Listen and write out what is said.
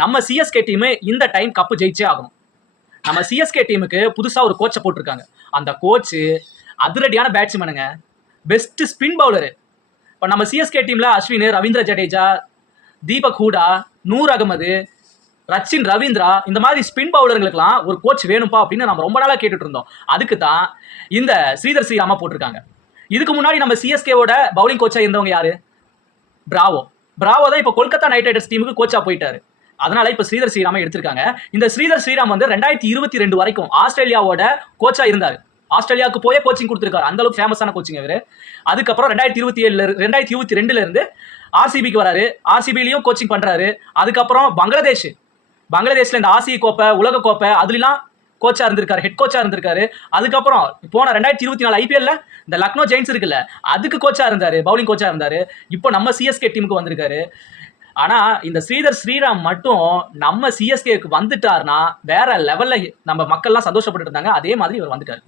நம்ம CSK team இந்த time cup ஜெயிச்சே ஆகணும். நம்ம சிஎஸ்கே டீமுக்கு புதுசா ஒரு கோச்சை போட்டிருக்காங்க. அந்த கோச் அதிரடியான பேட்ஸ்மேனுங்க, பெஸ்ட் ஸ்பின் பவுலரு. இப்போ நம்ம சிஎஸ்கே டீம்ல அஸ்வின், ரவீந்திர ஜடேஜா, தீபக் ஹூடா, நூர் அகமது, ரச்சின் ரவீந்திரா, இந்த மாதிரி ஸ்பின் பவுலர்களுக்கெல்லாம் ஒரு கோச் வேணும்பா அப்படின்னு நம்ம ரொம்ப நாளா கேட்டுட்டு இருந்தோம். அதுக்கு தான் இந்த ஸ்ரீதர் ஸ்ரீராமா போட்டிருக்காங்க. இதுக்கு முன்னாடி நம்ம சிஎஸ்கேவோட பவுலிங் கோச்சா இருந்தவங்க யாரு? பிராவோ தான் இப்போ கொல்கத்தா நைட் ரைடர்ஸ் டீமுக்கு கோச்சா போயிட்டாரு. அதனால இப்ப ஸ்ரீதர் ஸ்ரீராம எடுத்திருக்காங்க. இந்த ஸ்ரீதர் ஸ்ரீராம் வந்து 2022 வரைக்கும் ஆஸ்திரேலியாவோட கோச்சா இருந்தாரு. ஆஸ்திரேலியாவுக்கு போய் கோச்சிங் கொடுத்திருக்காரு. அந்த அளவுக்கு ஃபேமஸான கோச்சிங் அவரு. அதுக்கப்புறம் 2022ல இருந்து ஆர்சிபிக்கு வராரு. ஆர்சிபிலையும் கோச்சிங் பண்றாரு. அதுக்கப்புறம் பங்களாதேஷ்ல இந்த ஆசிய கோப்பை, உலக கோப்பை அதுலாம் கோச்சா இருந்திருக்காரு, ஹெட் கோச்சா இருந்திருக்காரு. அதுக்கப்புறம் போன 2024 ஐபிஎல்ல இந்த லக்னோ ஜெயின்ஸ் இருக்குல்ல, அதுக்கு கோச்சா இருந்தாரு, பவுலிங் கோச்சா இருந்தாரு. இப்போ நம்ம சிஎஸ்கே டீமுக்கு வந்திருக்காரு. ஆனா இந்த ஸ்ரீதர் ஸ்ரீராம் மட்டும் நம்ம சிஎஸ்கேக்கு வந்துட்டாருன்னா வேற லெவல்ல நம்ம மக்கள்லாம் சந்தோஷப்பட்டு இருந்தாங்க. அதே மாதிரி இவர் வந்துட்டாரு.